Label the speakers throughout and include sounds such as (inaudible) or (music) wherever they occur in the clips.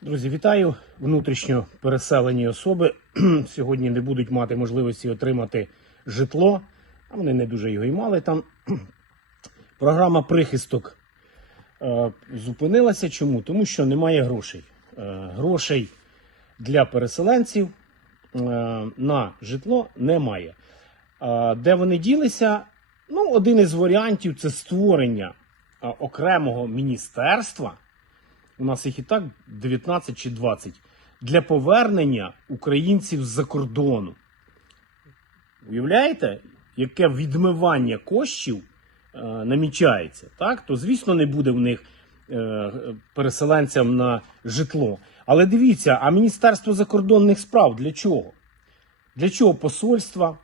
Speaker 1: Друзі, вітаю! Внутрішньо переселені особи сьогодні не будуть мати можливості отримати житло, а вони не дуже його і мали там. Програма прихисток е, зупинилася. Чому? Тому що немає грошей. Е, грошей для переселенців е, на житло немає. Де вони ділися? Ну, один із варіантів це створення окремого міністерства. У нас їх і так 19 чи 20 для повернення українців з-за кордону. Уявляєте, яке відмивання коштів е, намічається, так? то звісно не буде в них е, переселенцям на житло. Але дивіться, а Міністерство закордонних справ для чого? Для чого посольства,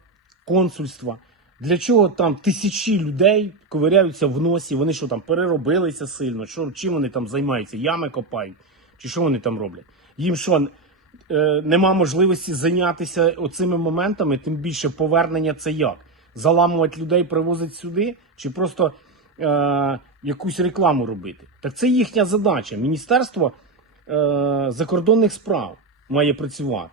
Speaker 1: консульства? Для чого там тисячі людей ковиряються в носі? Вони що там переробилися сильно? Що, чим вони там займаються? Ями копають? Чи що вони там роблять? Їм що е, нема можливості зайнятися оцими моментами, тим більше повернення це як? Заламувати людей, привозити сюди, чи просто е, якусь рекламу робити? Так це їхня задача. Міністерство е, закордонних справ має працювати.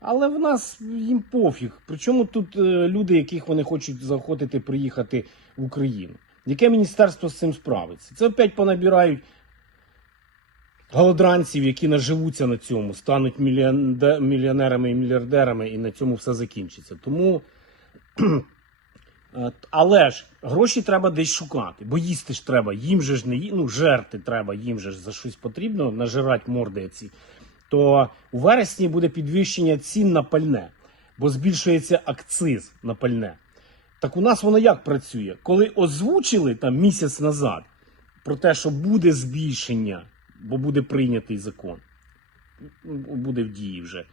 Speaker 1: Але в нас їм пофіг. Причому тут е, люди, яких вони хочуть захотити приїхати в Україну. Яке міністерство з цим справиться? Це опять понабирають голодранців, які наживуться на цьому, стануть мільйонерами і мільярдерами, і на цьому все закінчиться. Тому. (clears throat) Але ж гроші треба десь шукати, бо їсти ж треба, їм же ж не ну, жерти треба, їм же ж за щось потрібно нажирати морди ці то у вересні буде підвищення цін на пальне, бо збільшується акциз на пальне. Так у нас воно як працює? Коли озвучили там місяць назад про те, що буде збільшення, бо буде прийнятий закон, буде в дії вже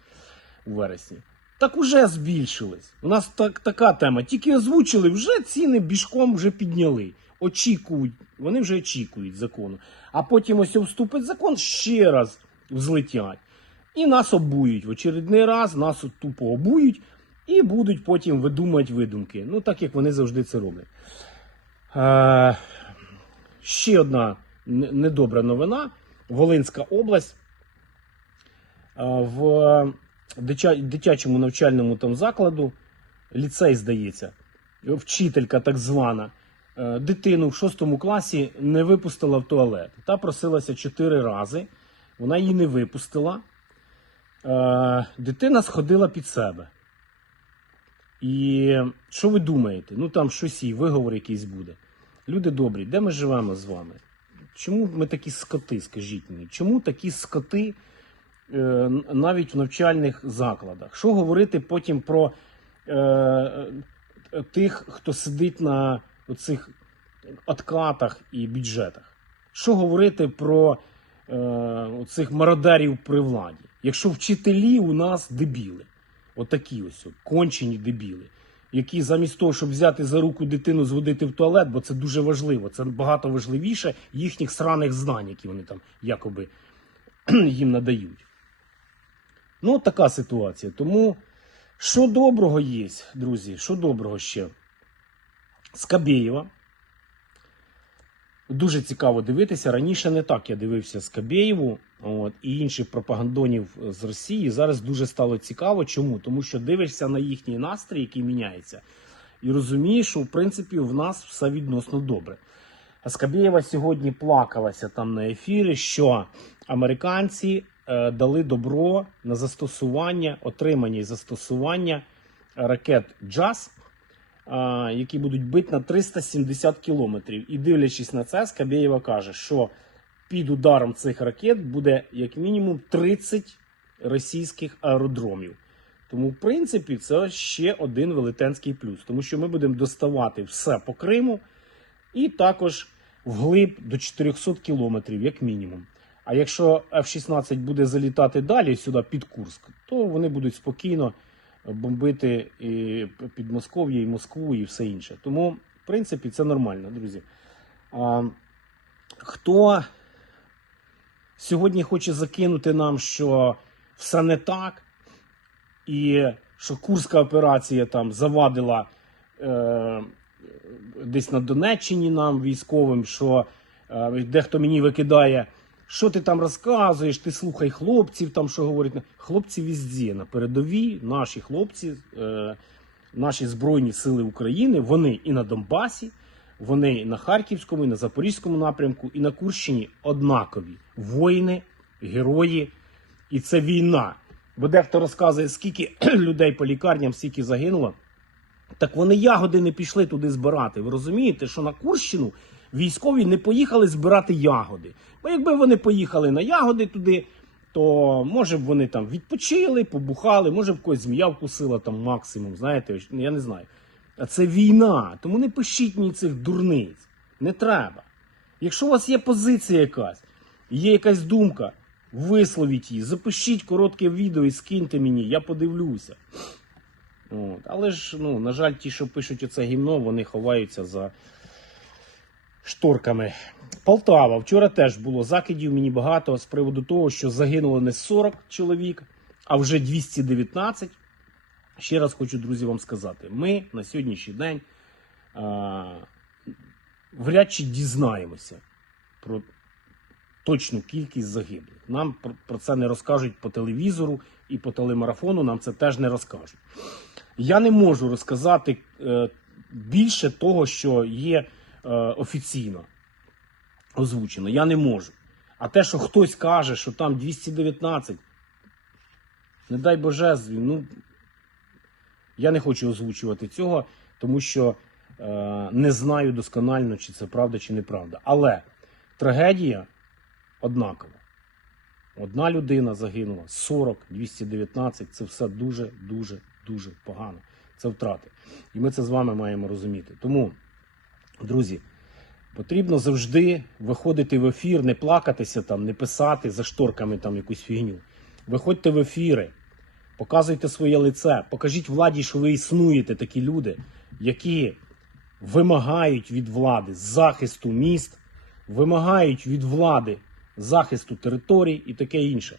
Speaker 1: у вересні. Так уже збільшились. У нас так, така тема. Тільки озвучили, вже ціни бішком вже підняли. Очікують, вони вже очікують закону. А потім ось вступить закон, ще раз взлетять. І нас обують. В очередний раз нас от тупо обують і будуть потім видумати видумки. Ну, так як вони завжди це роблять. Е, ще одна недобра новина. Волинська область. Е, в дитячому навчальному там закладу, ліцей, здається, вчителька так звана, е, дитину в шостому класі не випустила в туалет. Та просилася чотири рази. Вона її не випустила. Е, дитина сходила під себе. І що ви думаєте? Ну там щось і виговор якийсь буде. Люди добрі, де ми живемо з вами? Чому ми такі скоти, скажіть мені? Чому такі скоти е, навіть в навчальних закладах? Що говорити потім про е, е, тих, хто сидить на оцих откатах і бюджетах? Що говорити про цих мародерів при владі? Якщо вчителі у нас дебіли, отакі ось от, кончені дебіли, які замість того, щоб взяти за руку дитину, зводити в туалет, бо це дуже важливо, це багато важливіше їхніх сраних знань, які вони там якоби (clears throat) їм надають. Ну, така ситуація. Тому що доброго є, друзі, що доброго ще? Скабєєва. Дуже цікаво дивитися. Раніше не так я дивився Скабєєву от, і інших пропагандонів з Росії. Зараз дуже стало цікаво. Чому? Тому що дивишся на їхній настрій, який міняється, і розумієш, що в принципі в нас все відносно добре. А Скабєєва сьогодні плакалася там на ефірі, що американці е, дали добро на застосування, отримання і застосування ракет Джаз які будуть бити на 370 кілометрів. І дивлячись на це, Скабєєва каже, що під ударом цих ракет буде як мінімум 30 російських аеродромів. Тому, в принципі, це ще один велетенський плюс, тому що ми будемо доставати все по Криму і також вглиб до 400 кілометрів, як мінімум. А якщо F-16 буде залітати далі сюди під Курск, то вони будуть спокійно бомбити і під Москов'я, і Москву, і все інше. Тому, в принципі, це нормально, друзі. А, хто сьогодні хоче закинути нам, що все не так, і що Курська операція там завадила е, десь на Донеччині нам військовим, що е, дехто мені викидає що ти там розказуєш, ти слухай хлопців, там що говорять. Хлопці везде, на передовій, наші хлопці, е, наші Збройні Сили України, вони і на Донбасі, вони і на Харківському, і на Запорізькому напрямку, і на Курщині однакові. Воїни, герої, і це війна. Бо дехто розказує, скільки (clears throat) людей по лікарням, скільки загинуло. Так вони ягоди не пішли туди збирати. Ви розумієте, що на Курщину військові не поїхали збирати ягоди. Бо якби вони поїхали на ягоди туди, то може б вони там відпочили, побухали, може в когось змія вкусила там максимум. Знаєте, я не знаю. А це війна, тому не пишіть мені цих дурниць. Не треба. Якщо у вас є позиція якась, є якась думка, висловіть її, запишіть коротке відео і скиньте мені, я подивлюся. От. Але ж, ну, на жаль, ті, що пишуть оце гімно, вони ховаються за шторками. Полтава. Вчора теж було закидів мені багато з приводу того, що загинуло не 40 чоловік, а вже 219. Ще раз хочу, друзі, вам сказати: ми на сьогоднішній день а, вряд чи дізнаємося про точну кількість загиблих. Нам про, це не розкажуть по телевізору і по телемарафону, нам це теж не розкажуть. Я не можу розказати е, більше того, що є е, офіційно озвучено. Я не можу. А те, що хтось каже, що там 219, не дай Боже, ну, я не хочу озвучувати цього, тому що е, не знаю досконально, чи це правда, чи неправда. Але трагедія однакова. Одна людина загинула, 40, 219 це все дуже, дуже, дуже погано. Це втрати. І ми це з вами маємо розуміти. Тому, друзі, потрібно завжди виходити в ефір, не плакатися там, не писати за шторками там якусь фігню. Виходьте в ефіри, показуйте своє лице, покажіть владі, що ви існуєте, такі люди, які вимагають від влади захисту міст, вимагають від влади захисту територій і таке інше.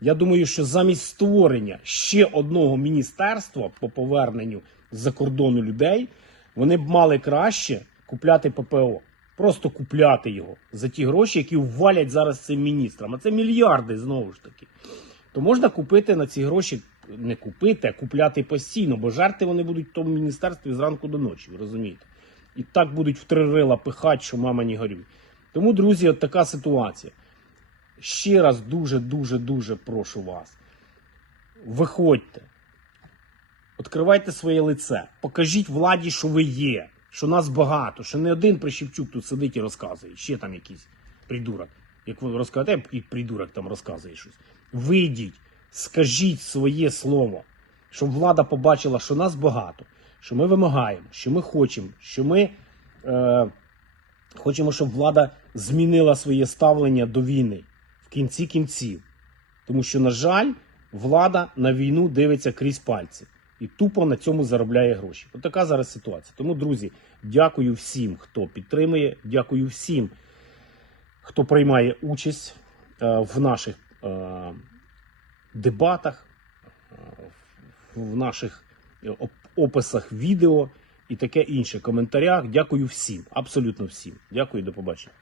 Speaker 1: Я думаю, що замість створення ще одного міністерства по поверненню з-за кордону людей, вони б мали краще купляти ППО. Просто купляти його за ті гроші, які ввалять зараз цим міністрам. А це мільярди знову ж таки. То можна купити на ці гроші, не купити, а купляти постійно, бо жарти вони будуть в тому міністерстві зранку до ночі, ви розумієте? І так будуть в три рила пихати, що мама не горюй. Тому, друзі, от така ситуація. Ще раз дуже, дуже, дуже прошу вас. Виходьте, відкривайте своє лице, покажіть владі, що ви є, що нас багато, що не один Прищепчук тут сидить і розказує, ще там якийсь придурок. Як ви розказуєте, який придурок там розказує щось. Вийдіть, скажіть своє слово, щоб влада побачила, що нас багато, що ми вимагаємо, що ми хочемо, що ми. Е, Хочемо, щоб влада змінила своє ставлення до війни в кінці кінців. Тому що, на жаль, влада на війну дивиться крізь пальці і тупо на цьому заробляє гроші. От така зараз ситуація. Тому, друзі, дякую всім, хто підтримує, дякую всім, хто приймає участь е, в наших е, дебатах, е, в наших описах відео і таке інше. Коментарях. Дякую всім, абсолютно всім. Дякую, до побачення.